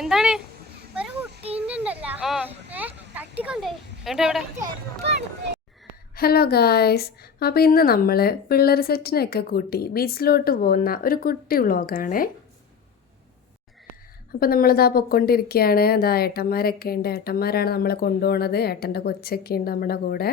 എന്താണ്? Hello guys, അപ്പോൾ ഇന്ന് നമ്മൾ പിള്ളേർ സെറ്റിനെയൊക്കെ കൂട്ടി ബീച്ചിലോട്ട് പോകുന്ന ഒരു കുട്ടി വ്ളോഗാണ്. അപ്പോൾ നമ്മളിതാ പൊയ്ക്കൊണ്ടിരിക്കുകയാണ്. അതാ ഏട്ടന്മാരൊക്കെ ഉണ്ട്. ഏട്ടന്മാരാണ് നമ്മളെ കൊണ്ടുപോകുന്നത്. ഏട്ടൻ്റെ കൊച്ചൊക്കെ ഉണ്ട് നമ്മുടെ കൂടെ.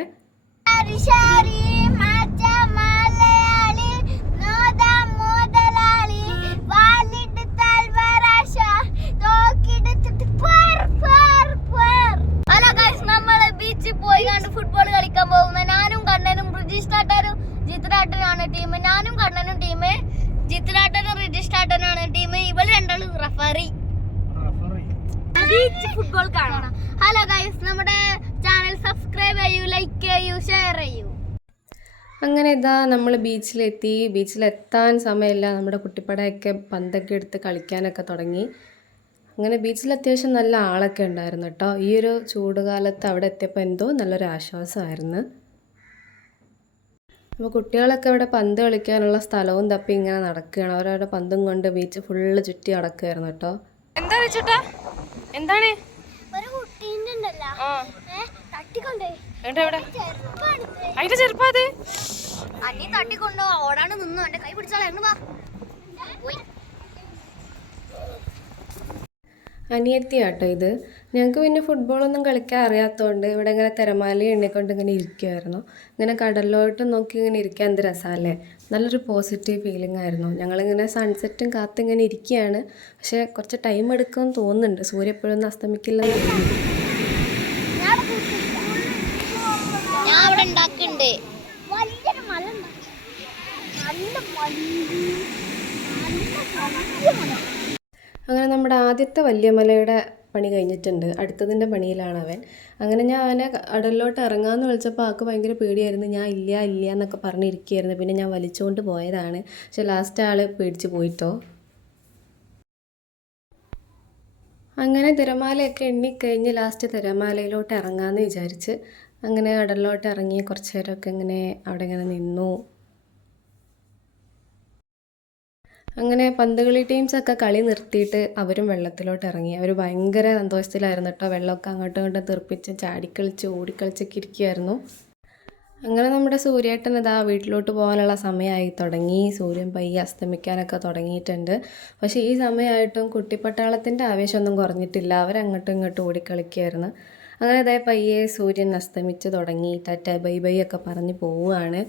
ഫുട്ബോൾ കളിക്കാൻ പോകുന്ന ഞാനും കണ്ണനും റിജിസ്ട്രാട്ടനും ജിത്രാട്ടനാണ് ടീം. ഞാനും കണ്ണനും ടീം, ജിത്രാട്ടനും റിജിസ്ട്രാട്ടനാണ് ടീം. ഇവള് രണ്ടാളും റഫറി. ഫുട്ബോൾ കാണണം. ഹലോ ഗൈസ്, നമ്മുടെ ചാനൽ സബ്സ്ക്രൈബ് ചെയ്യൂ, ലൈക്ക് ചെയ്യൂ, ഷെയർ ചെയ്യൂ. അങ്ങനെ ഇതാ നമ്മൾ ബീച്ചിലെത്തി. ബീച്ചിലെത്താൻ സമയമില്ല. നമ്മുടെ കുട്ടിപ്പടയൊക്കെ പന്തൊക്കെ എടുത്ത് കളിക്കാനൊക്കെ തുടങ്ങി. അങ്ങനെ ബീച്ചിൽ അത്യാവശ്യം നല്ല ആളൊക്കെ ഉണ്ടായിരുന്നു കേട്ടോ. ഈ ഒരു ചൂടുകാലത്ത് അവിടെ എത്തിയപ്പോൾ എന്തോ നല്ലൊരു ആശ്വാസമായിരുന്നു. അപ്പോൾ കുട്ടികളൊക്കെ ഇവിടെ പന്ത് കളിക്കാനുള്ള സ്ഥലവും തപ്പി ഇങ്ങനെ നടക്കുകയാണ്. അവരവിടെ പന്തും കൊണ്ട് ബീച്ച് ഫുള്ള് ചുറ്റി നടക്കുകയായിരുന്നു കേട്ടോ. എന്താ വെച്ചിട്ടാ? എന്താണ്? അതിന്റെ ചെറുപ്പാത് അനി തട്ടിക്കൊണ്ടോ ഓടാണ് നിന്നു. എന്റെ കൈ പിടിച്ചാൽ അനിയത്തിയാട്ടോ ഇത്. ഞങ്ങൾക്ക് പിന്നെ ഫുട്ബോളൊന്നും കളിക്കാൻ അറിയാത്തതുകൊണ്ട് ഇവിടെ ഇങ്ങനെ തിരമാല എണ്ണിക്കൊണ്ട് ഇങ്ങനെ ഇരിക്കുമായിരുന്നു. ഇങ്ങനെ കടലിലോട്ട് നോക്കി ഇങ്ങനെ ഇരിക്കാൻ എന്ത് രസമല്ലേ. നല്ലൊരു പോസിറ്റീവ് ഫീലിംഗ് ആയിരുന്നു. ഞങ്ങളിങ്ങനെ സൺസെറ്റും കാത്തിങ്ങനെ ഇരിക്കുകയാണ്. പക്ഷേ കുറച്ച് ടൈം എടുക്കുമെന്ന് തോന്നുന്നുണ്ട്. സൂര്യ എപ്പോഴൊന്നും അസ്തമിക്കില്ലെന്ന് തോന്നുന്നു. അങ്ങനെ നമ്മുടെ ആദ്യത്തെ വലിയ മലയുടെ പണി കഴിഞ്ഞിട്ടുണ്ട്. അടുത്തതിൻ്റെ പണിയിലാണ് അവൻ. അങ്ങനെ ഞാൻ അവനെ കടലിലോട്ട് ഇറങ്ങാമെന്ന് വിളിച്ചപ്പോൾ ആൾക്ക് ഭയങ്കര പേടിയായിരുന്നു. ഞാൻ ഇല്ല എന്നൊക്കെ പറഞ്ഞിരിക്കുകയായിരുന്നു. പിന്നെ ഞാൻ വലിച്ചുകൊണ്ട് പോയതാണ്. പക്ഷെ ലാസ്റ്റ് ആൾ പേടിച്ച് പോയിട്ടോ. അങ്ങനെ തിരമാലയൊക്കെ എണ്ണിക്കഴിഞ്ഞ് ലാസ്റ്റ് തിരമാലയിലോട്ട് ഇറങ്ങാമെന്ന് വിചാരിച്ച് അങ്ങനെ കടലിലോട്ട് ഇറങ്ങി കുറച്ച് നേരമൊക്കെ ഇങ്ങനെ അവിടെ ഇങ്ങനെ നിന്നു. അങ്ങനെ പന്തുകളി ടീംസൊക്കെ കളി നിർത്തിയിട്ട് അവരും വെള്ളത്തിലോട്ട് ഇറങ്ങി. അവർ ഭയങ്കര സന്തോഷത്തിലായിരുന്നു കേട്ടോ. വെള്ളമൊക്കെ അങ്ങോട്ടും ഇങ്ങോട്ടും തെറിപ്പിച്ച് ചാടിക്കളിച്ച് ഓടിക്കളിച്ചൊക്കെ ഇരിക്കുമായിരുന്നു. അങ്ങനെ നമ്മുടെ സൂര്യേട്ടൻ ഇതാ വീട്ടിലോട്ട് പോകാനുള്ള സമയമായി തുടങ്ങി. സൂര്യൻ പയ്യെ അസ്തമിക്കാനൊക്കെ തുടങ്ങിയിട്ടുണ്ട്. പക്ഷേ ഈ സമയമായിട്ടും കുട്ടിപ്പട്ടാളത്തിൻ്റെ ആവേശമൊന്നും കുറഞ്ഞിട്ടില്ല. അവരങ്ങോട്ടും ഇങ്ങോട്ടും ഓടിക്കളിക്കുമായിരുന്നു. അങ്ങനെ ഇതായി പയ്യെ സൂര്യൻ അസ്തമിച്ച് തുടങ്ങി. ടാറ്റ ബൈ ബൈ ഒക്കെ പറഞ്ഞ് പോവുകയാണ്.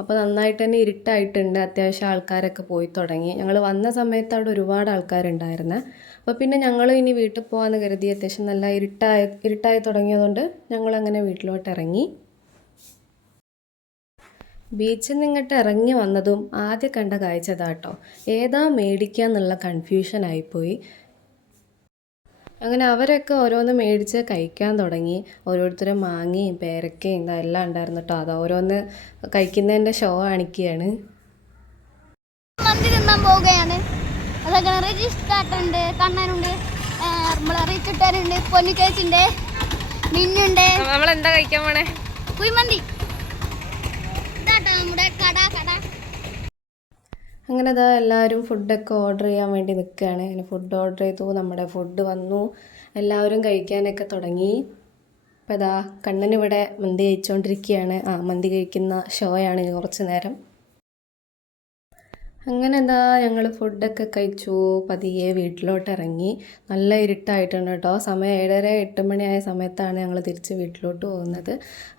അപ്പോൾ നന്നായിട്ട് തന്നെ ഇരുട്ടായിട്ടുണ്ട്. അത്യാവശ്യം ആൾക്കാരൊക്കെ പോയി തുടങ്ങി. ഞങ്ങൾ വന്ന സമയത്ത് അവിടെ ഒരുപാട് ആൾക്കാരുണ്ടായിരുന്നു. അപ്പോൾ പിന്നെ ഞങ്ങൾ ഇനി വീട്ടിൽ പോകാമെന്ന് കരുതി. അത്യാവശ്യം നല്ല ഇരുട്ടായി തുടങ്ങിയതുകൊണ്ട് ഞങ്ങളങ്ങനെ വീട്ടിലോട്ട് ഇറങ്ങി. ബീച്ചിൽ നിന്ന് ഇങ്ങോട്ട് ഇറങ്ങി വന്നതും ആദ്യം കണ്ട കാഴ്ച ഇതാട്ടോ. ഏതാ മേടിക്കുക എന്നുള്ള കൺഫ്യൂഷനായിപ്പോയി. അങ്ങനെ അവരൊക്കെ ഓരോന്ന് മേടിച്ച് കഴിക്കാൻ തുടങ്ങി. ഓരോരുത്തരും മാങ്ങയും പേരക്കയും ഇതെല്ലാം ഉണ്ടായിരുന്നു കേട്ടോ. അത് ഓരോന്ന് കഴിക്കുന്നതിൻ്റെ ഷോ കാണിക്കുകയാണ്. മന്തി തിന്നാൻ പോവുകയാണ്. അതൊക്കെ രജിസ്ട്രാട്ടുണ്ട്, കണ്ണനുണ്ട്, റിച്ചുട്ടനുണ്ട്, പൊന്നു ചേച്ചിണ്ട്, മിന്നുണ്ട്. നമ്മളെന്താ കഴിക്കാൻ പോണേ? കുഴിമന്തി. ഇതാട്ടോ നമ്മുടെ കട. അങ്ങനെ അതാ എല്ലാവരും ഫുഡൊക്കെ ഓർഡർ ചെയ്യാൻ വേണ്ടി നിൽക്കുകയാണ്. അങ്ങനെ ഫുഡ് ഓർഡർ ചെയ്തു. നമ്മുടെ ഫുഡ് വന്നു. എല്ലാവരും കഴിക്കാനൊക്കെ തുടങ്ങി. അപ്പോൾ ഇതാ കണ്ണനിവിടെ മന്തി കഴിച്ചുകൊണ്ടിരിക്കുകയാണ്. മന്തി കഴിക്കുന്ന ഷോയാണ് കുറച്ച് നേരം. അങ്ങനെ എന്താ ഞങ്ങൾ ഫുഡൊക്കെ കഴിച്ചു. പതിയെ വീട്ടിലോട്ട് ഇറങ്ങി. നല്ല ഇരുട്ടായിട്ടുണ്ട് കേട്ടോ. സമയം 7:30 8 മണിയായ സമയത്താണ് ഞങ്ങൾ തിരിച്ച് വീട്ടിലോട്ട് പോകുന്നത്.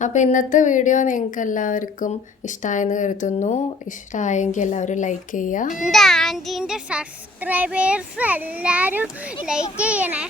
അപ്പോൾ ഇന്നത്തെ വീഡിയോ നിങ്ങൾക്ക് എല്ലാവർക്കും ഇഷ്ടമായെന്ന് കരുതുന്നു. ഇഷ്ടമായെങ്കിൽ എല്ലാവരും ലൈക്ക് ചെയ്യുക. എൻ്റെ ആൻറ്റീൻ്റെ സബ്സ്ക്രൈബേഴ്സ് എല്ലാവരും ലൈക്ക് ചെയ്യണേ.